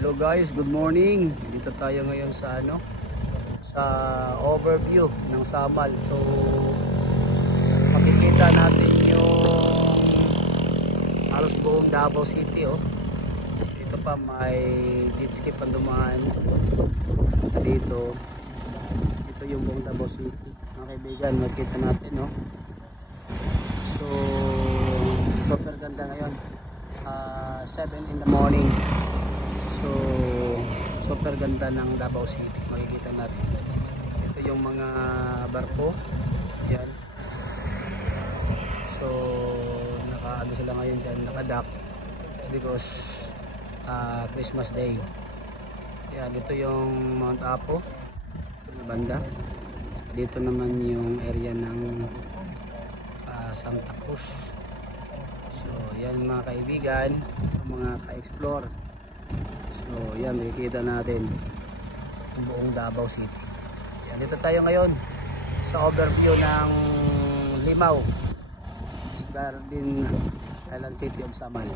Hello guys, good morning. Dito tayo ngayon sa sa overview ng Samal. So makikita natin yung halos buong Davao City Dito pa may jet ski pang dumaan. Dito yung buong Davao City. Mga kaibigan, makita natin So super ganda ngayon. 7 in the morning. So super ganda ng Davao City, makikita natin. Ito yung mga barko. Yan. So naka-ano sila ngayon dyan, naka-dock because Christmas Day. Yan, ito yung Mount Apo, ito na banda. Dito naman yung area ng Santa Cruz. So yan mga kaibigan, mga ka-explore. So yan, makikita natin ang buong Davao City. Yan, dito tayo ngayon sa overview ng Limao Garden Island City of Samal.